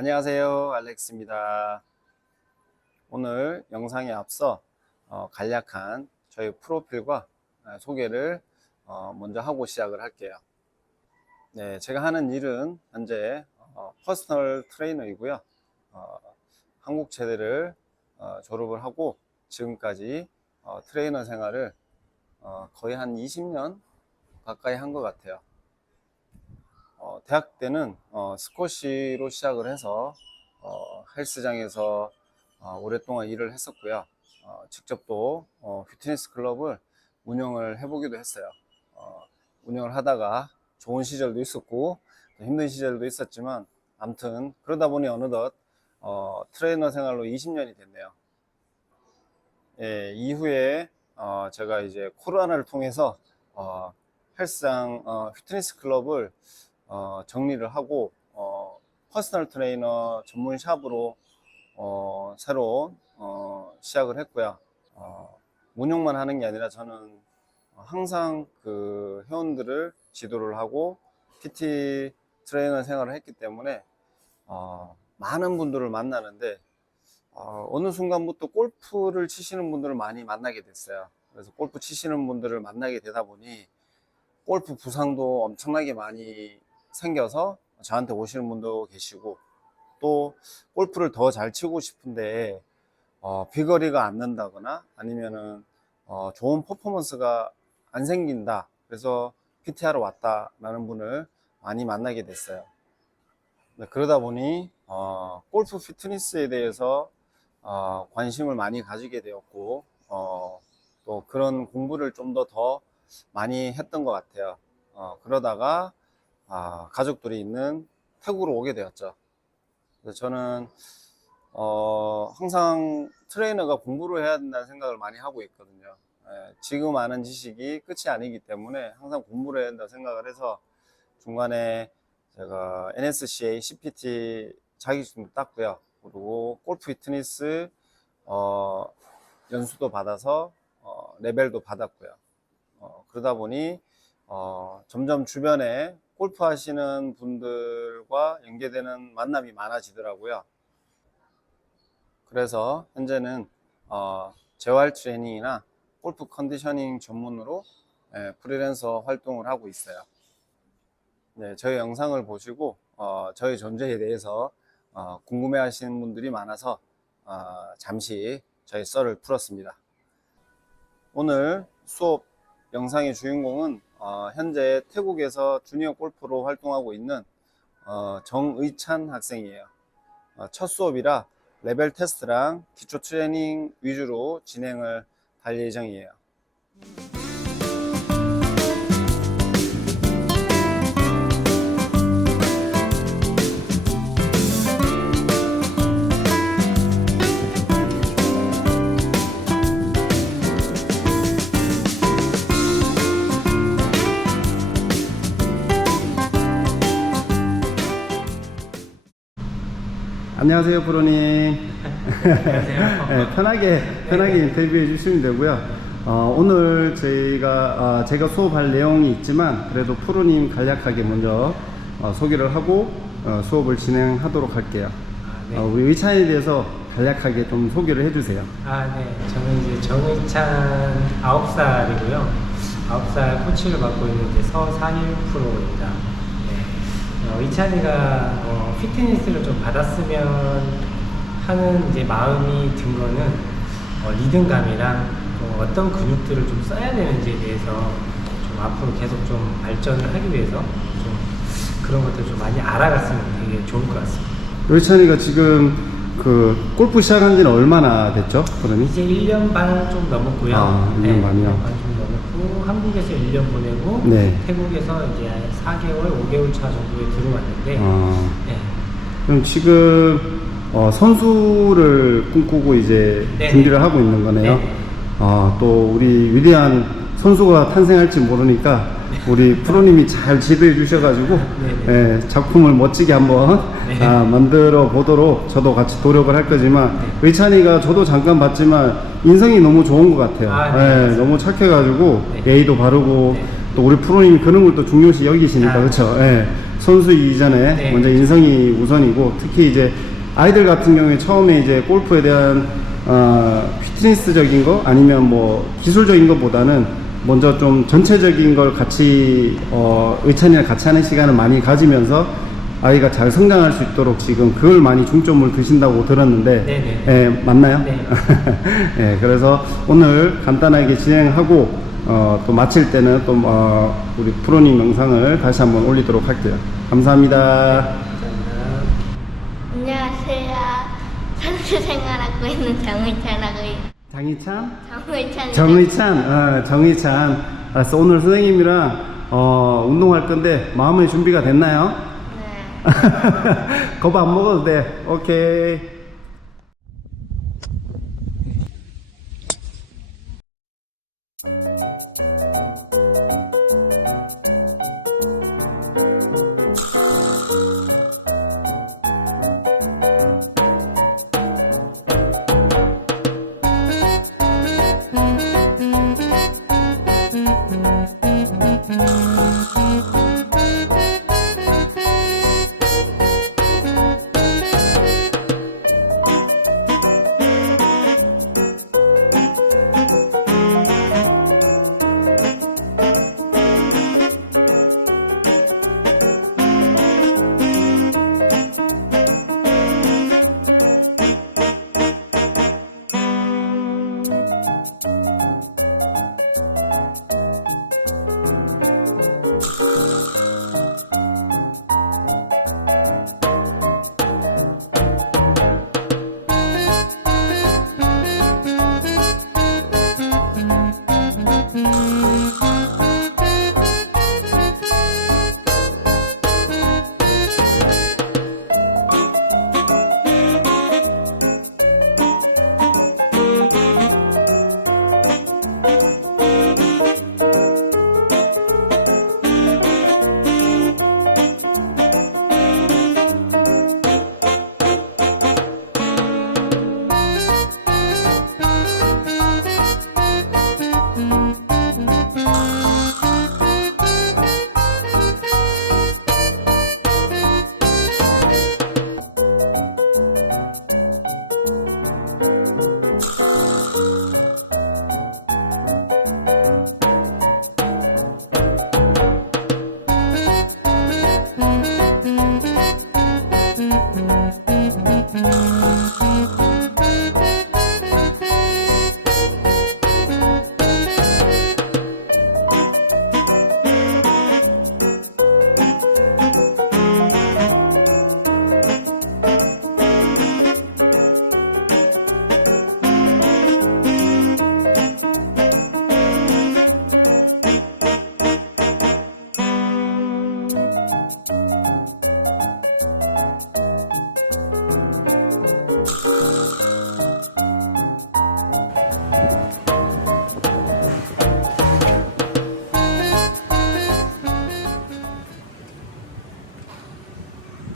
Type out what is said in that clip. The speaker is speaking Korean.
안녕하세요. 알렉스입니다. 오늘 영상에 앞서 어, 간략한 저희 프로필과 어, 소개를 어, 먼저 하고 시작을 할게요. 네, 제가 하는 일은 현재 어, 퍼스널 트레이너이고요. 어, 한국 제대를 어, 졸업을 하고 지금까지 어, 트레이너 생활을 어, 거의 한 20년 가까이 한 것 같아요. 어, 대학 때는 어, 스쿼시로 시작을 해서 어, 헬스장에서 어, 오랫동안 일을 했었고요. 어, 직접 또 어, 피트니스 클럽을 운영을 해보기도 했어요. 어, 운영을 하다가 좋은 시절도 있었고 또 힘든 시절도 있었지만 아무튼 그러다 보니 어느덧 어, 트레이너 생활로 20년이 됐네요. 예, 이후에 어, 제가 이제 코로나를 통해서 어, 헬스장 어, 피트니스 클럽을 어, 정리를 하고 어, 퍼스널 트레이너 전문 샵으로 어, 새로 어, 시작을 했고요. 어, 운영만 하는 게 아니라 저는 항상 그 회원들을 지도를 하고 PT 트레이너 생활을 했기 때문에 어, 많은 분들을 만나는데 어, 어느 순간부터 골프를 치시는 분들을 많이 만나게 됐어요. 그래서 골프 치시는 분들을 만나게 되다 보니 골프 부상도 엄청나게 많이 생겨서 저한테 오시는 분도 계시고 또 골프를 더 잘 치고 싶은데 어, 비거리가 안 난다거나 아니면은 어, 좋은 퍼포먼스가 안 생긴다. 그래서 PT하러 왔다라는 분을 많이 만나게 됐어요. 네, 그러다 보니 어, 골프 피트니스에 대해서 어, 관심을 많이 가지게 되었고 어, 또 그런 공부를 좀 더더 많이 했던 것 같아요. 어, 그러다가 아, 가족들이 있는 태국으로 오게 되었죠. 그래서 저는 어, 항상 트레이너가 공부를 해야 된다는 생각을 많이 하고 있거든요. 예, 지금 아는 지식이 끝이 아니기 때문에 항상 공부를 해야 된다고 생각을 해서 중간에 제가 NSCA CPT 자격증도 땄고요. 그리고 골프 피트니스 어, 연수도 받아서 어, 레벨도 받았고요. 어, 그러다 보니 어, 점점 주변에 골프 하시는 분들과 연계되는 만남이 많아지더라고요. 그래서 현재는 어, 재활 트레이닝이나 골프 컨디셔닝 전문으로 예, 프리랜서 활동을 하고 있어요. 네, 저희 영상을 보시고 어, 저희 존재에 대해서 어, 궁금해 하시는 분들이 많아서 어, 잠시 저희 썰을 풀었습니다. 오늘 수업 영상의 주인공은 어, 현재 태국에서 주니어 골프로 활동하고 있는 어, 정의찬 학생이에요. 어, 첫 수업이라 레벨 테스트랑 기초 트레이닝 위주로 진행을 할 예정이에요. 안녕하세요, 프로님. 네, 편하게 편하게 인터뷰해 주시면 되고요. 어, 오늘 저희가 어, 제가 수업할 내용이 있지만 그래도 프로님 간략하게 먼저 어, 소개를 하고 어, 수업을 진행하도록 할게요. 아, 네. 어, 우리 의찬에 대해서 간략하게 좀 소개를 해주세요. 아, 네. 저는 이제 정의찬 9살이고요. 9살 코치를 맡고 있는 이제 서상일 프로입니다. 네. 어, 이찬이가 어, 피트니스를 좀 받았으면 하는 이제 마음이 든 거는 어, 리듬감이랑 또 어떤 근육들을 좀 써야 되는지에 대해서 좀 앞으로 계속 좀 발전을 하기 위해서 좀 그런 것들 좀 많이 알아갔으면 되게 좋을 것 같습니다. 의찬이가 지금 그 골프 시작한 지는 얼마나 됐죠, 프로님? 이제 1년 반 좀 넘었고요. 아, 1년 반이요? 1년 반좀 넘었고 한국에서 1년 보내고 네. 태국에서 이제 한 4개월, 5개월 차 정도에 들어왔는데 어, 네. 그럼 지금 어, 선수를 꿈꾸고 이제 네네. 준비를 하고 있는 거네요. 네네. 아, 또 우리 위대한 선수가 탄생할지 모르니까 우리 프로님이 잘 지도해 주셔가지고. 예, 작품을 멋지게 한번 네. 아, 만들어 보도록 저도 같이 노력을 할 거지만 네. 의찬이가 저도 잠깐 봤지만 인성이 너무 좋은 것 같아요. 아, 네, 예, 맞습니다. 너무 착해가지고 네. 예의도 바르고 네. 또 우리 프로님이 그런 걸 또 중요시 여기시니까 아. 그렇죠. 예. 선수 이전에 네. 먼저 인성이 우선이고 특히 이제 아이들 같은 경우에 처음에 이제 골프에 대한 어, 피트니스적인 거 아니면 뭐 기술적인 것보다는 먼저 좀 전체적인 걸 같이 어, 의찬이랑 같이 하는 시간을 많이 가지면서 아이가 잘 성장할 수 있도록 지금 그걸 많이 중점을 두신다고 들었는데 네네. 예, 맞나요? 네. 예, 그래서 오늘 간단하게 진행하고 어, 또 마칠 때는 또 어, 우리 프로님 영상을 다시 한번 올리도록 할게요. 감사합니다. 감사합니다. 안녕하세요. 선수 생활하고 있는 정의찬하고 있- 장희찬? 정의찬. 정의찬, 어, 정의찬. 알았어, 오늘 선생님이랑 어, 운동할 건데 마음의 준비가 됐나요? 네. 겁안 먹어도 돼. 오케이.